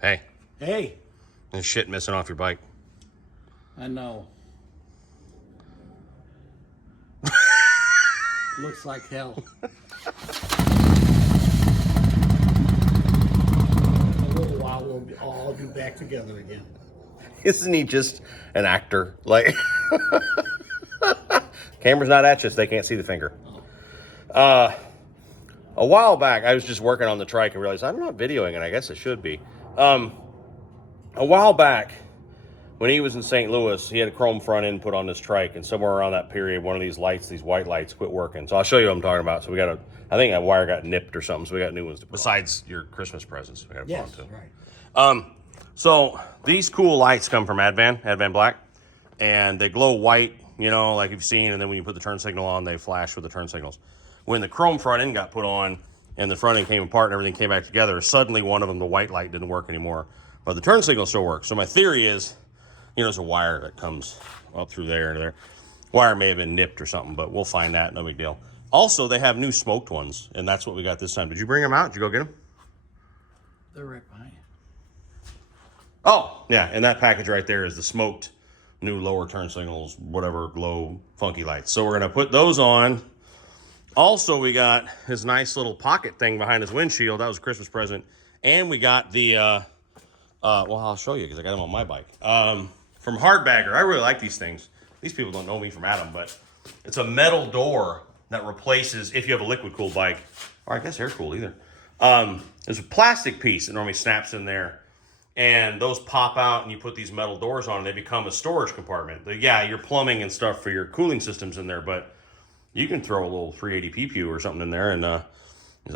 Hey. Hey. There's shit missing off your bike. I know. Looks like hell. In a little while, we'll all be back together again. Isn't he just an actor? Like, camera's not at you, so they can't see the finger. A while back, I was just working on the trike and realized I'm not videoing it. I guess I should be. A while back, when he was in St. Louis, he had a chrome front end put on this trike, and somewhere around that period, one of these lights, these white lights, quit working. So I'll show you what I'm talking about. So we got I think that wire got nipped or something, so we got new ones to put Besides your Christmas presents. We got to put Yes, on too. right. So these cool lights come from Advan Black, and they glow white, you know, like you've seen, and then when you put the turn signal on, they flash with the turn signals. When the chrome front end got put on and the front end came apart and everything came back together, suddenly one of them, the white light, didn't work anymore, but the turn signal still works. So my theory is, you know, there's a wire that comes up through there and there. Wire may have been nipped or something, but we'll find that, no big deal. Also, they have new smoked ones, and that's what we got this time. Did you bring them out? Did you go get them? They're right behind you. Oh, yeah, and that package right there is the smoked new lower turn signals, whatever, glow, funky lights. So we're going to put those on. Also, we got his nice little pocket thing behind his windshield. That was a Christmas present. And we got the, well, I'll show you because I got them on my bike. From Hardbagger. I really like these things. These people don't know me from Adam, but it's a metal door that replaces, if you have a liquid-cooled bike, or I guess air-cooled either. There's a plastic piece that normally snaps in there. And those pop out and you put these metal doors on and they become a storage compartment. Yeah, your plumbing and stuff for your cooling systems in there, but you can throw a little 380 PPU or something in there and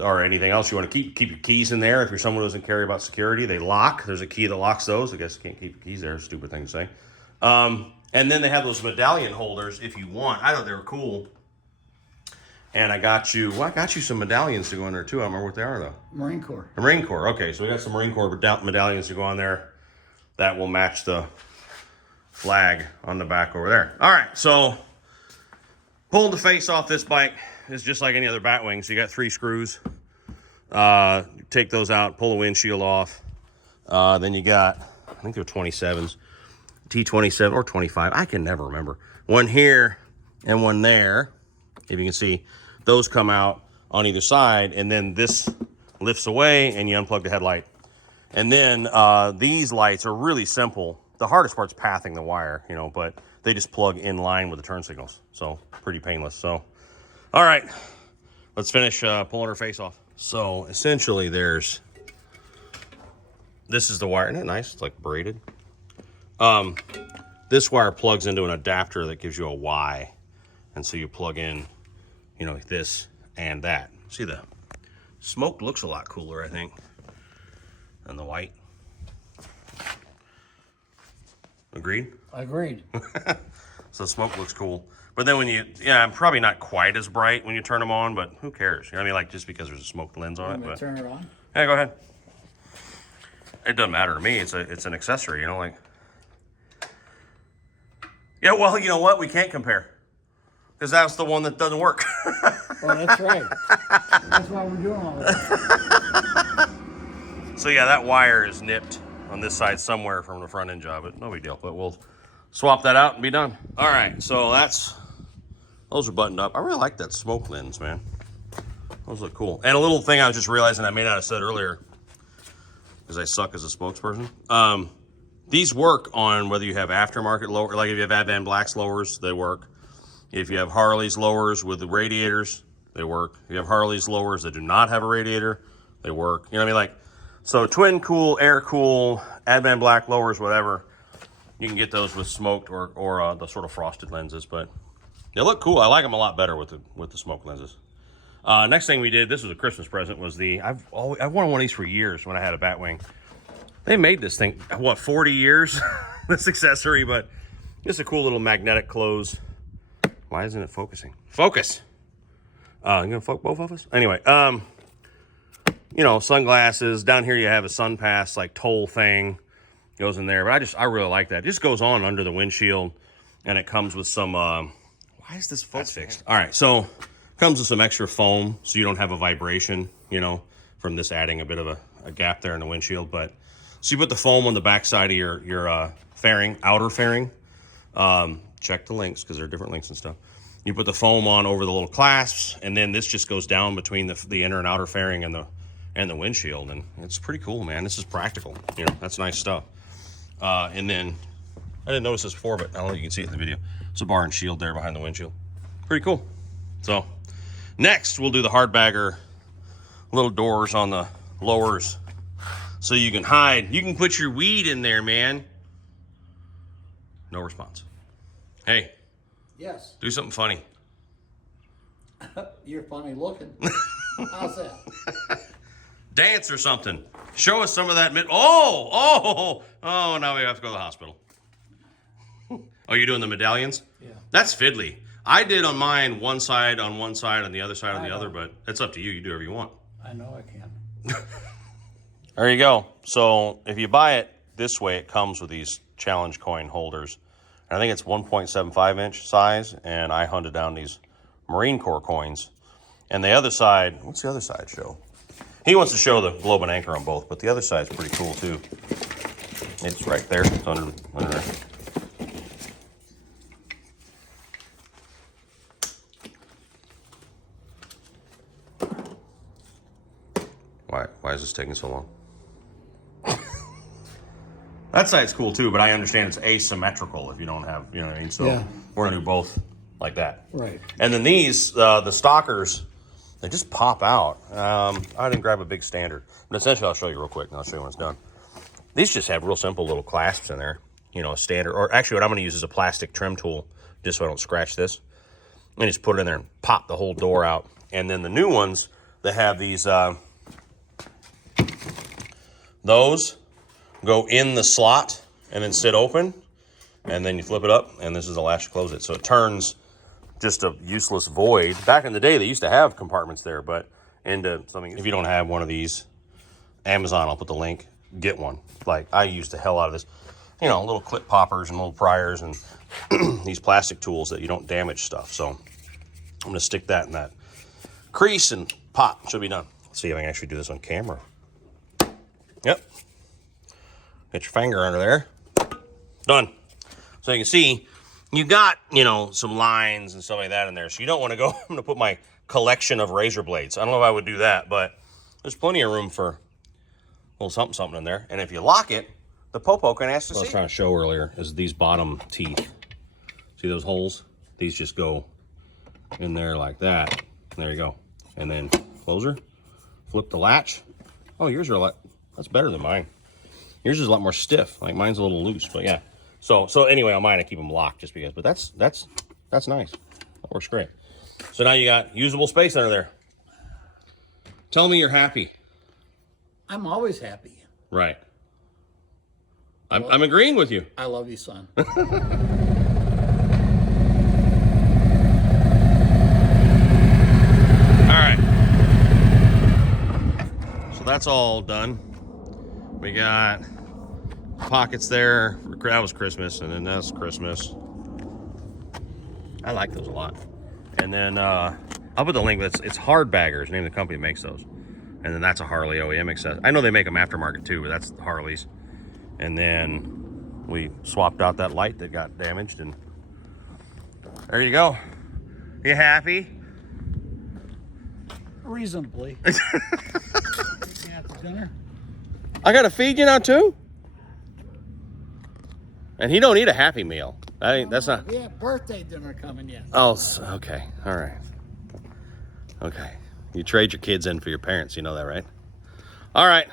or anything else you want to keep your keys in there. If you're someone who doesn't care about security, they lock. There's a key that locks those. I guess you can't keep your keys there. Stupid thing to say. And then they have those medallion holders if you want. I thought they were cool. And I got you some medallions to go in there too. I don't remember what they are though. Marine Corps. The Marine Corps. Okay, so we got some Marine Corps medallions to go on there. That will match the flag on the back over there. All right, so pulling the face off this bike is just like any other Batwing. So you got 3 screws. Take those out, pull the windshield off. Then you got, I think they're 27s, T27 or 25. I can never remember. One here and one there. If you can see, those come out on either side, and then this lifts away, and you unplug the headlight. And then these lights are really simple. The hardest part's pathing the wire, you know, but they just plug in line with the turn signals. So pretty painless. So, all right, let's finish pulling her face off. So essentially this is the wire. Isn't it nice? It's like braided. This wire plugs into an adapter that gives you a Y. And so you plug in, you know, this and that. See, the smoke looks a lot cooler, I think, than the white. Agreed? Agreed. So smoke looks cool. But then when yeah, probably not quite as bright when you turn them on, but who cares? You know what I mean? Like, just because there's a smoked lens on it. But turn it on? Yeah, go ahead. It doesn't matter to me. It's an accessory, you know, like. Yeah, well, you know what? We can't compare. Because that's the one that doesn't work. Well, that's right. That's why we're doing all this. So yeah, that wire is nipped on this side somewhere from the front end job, but no big deal. But we'll swap that out and be done. All right, so those are buttoned up. I really like that smoke lens, man. Those look cool. And a little thing I was just realizing I may not have said earlier, because I suck as a spokesperson. These work on whether you have aftermarket lower, like if you have Advan Black's lowers, they work. If you have Harley's lowers with the radiators, they work. If you have Harley's lowers that do not have a radiator, they work. You know what I mean? Like, so twin cool, air cool, Advan Black lowers, whatever. You can get those with smoked or the sort of frosted lenses, but they look cool. I like them a lot better with the smoked lenses. Next thing we did, this was a Christmas present, was I've wanted one of these for years when I had a Batwing. They made this thing, what, 40 years? This accessory, but it's a cool little magnetic close. Why isn't it focusing? Focus! You gonna focus both of us? Anyway, you know, sunglasses. Down here you have a sun pass, like toll thing. Goes in there, but I really like that. It just goes on under the windshield, and it comes with some, why is this fixed? All right, so comes with some extra foam, so you don't have a vibration, you know, from this adding a bit of a gap there in the windshield, but So you put the foam on the back side of your fairing, outer fairing. Check the links because there are different links and stuff. You put the foam on over the little clasps, and then this just goes down between the inner and outer fairing and the windshield, and it's pretty cool, man. This is practical. You know, that's nice stuff. And then I didn't notice this before, but I don't know if you can see it in the video. It's a bar and shield there behind the windshield. Pretty cool. So next we'll do the hard bagger little doors on the lowers, so you can hide. You can put your weed in there, man. No response. Hey. Yes. Do something funny. You're funny looking. How's that? Dance or something. Show us some of that oh, now we have to go to the hospital. Oh, you're doing the medallions? Yeah. That's fiddly. I did on mine one side on one side and the other side on the other, but it's up to you. You do whatever you want. I know I can. There you go. So if you buy it this way, it comes with these challenge coin holders. I think it's 1.75 inch size, and I hunted down these Marine Corps coins. And the other side, what's the other side show? He wants to show the globe and anchor on both, but the other side's pretty cool too. It's right there. It's under there. Why is this taking so long? That side's cool too, but I understand it's asymmetrical if you don't have, you know what I mean? So Yeah. we're gonna do both like that. Right. And then these, the stalkers, they just pop out. I didn't grab a big standard, but essentially I'll show you real quick and I'll show you when it's done. These just have real simple little clasps in there, you know, a standard, or actually what I'm gonna use is a plastic trim tool, just so I don't scratch this. And just put it in there and pop the whole door out. And then the new ones, they have these, those go in the slot and then sit open, and then you flip it up, and this is the latch to close it. So it turns just a useless void. Back in the day, they used to have compartments there, but into something, if you don't have one of these, Amazon, I'll put the link, get one. Like, I used the hell out of this. You know, little clip poppers and little priors and these plastic tools that you don't damage stuff. So I'm gonna stick that in that crease and pop, should be done. Let's see if I can actually do this on camera. Yep. Get your finger under there. Done. So you can see, you got, you know, some lines and stuff like that in there. So you don't want to go, I'm going to put my collection of razor blades. I don't know if I would do that, but there's plenty of room for a little something in there. And if you lock it, the popo can ask to see. What I was trying to show earlier is these bottom teeth. See those holes? These just go in there like that. There you go. And then closer, flip the latch. Oh, yours are a lot, that's better than mine. Yours is a lot more stiff. Like mine's a little loose, but yeah. So anyway, on mine I keep them locked just because. But that's nice. That works great. So now you got usable space under there. Tell me you're happy. I'm always happy. Right. I'm agreeing with you. I love you, son. All right. So that's all done. We got pockets there. That was Christmas, and then that's Christmas. I like those a lot. And then I'll put the link. It's Hard Baggers, name of the company that makes those. And then that's a Harley OEM accessory. I know they make them aftermarket too, but that's Harley's. And then we swapped out that light that got damaged, and there you go. You happy? Reasonably. Dinner. I gotta feed you now too? And he don't eat a Happy Meal. That's not. We have birthday dinner coming yet. Oh, okay. All right. Okay. You trade your kids in for your parents. You know that, right? All right.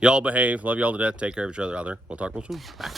Y'all behave. Love y'all to death. Take care of each other out there. We'll talk real soon. Bye.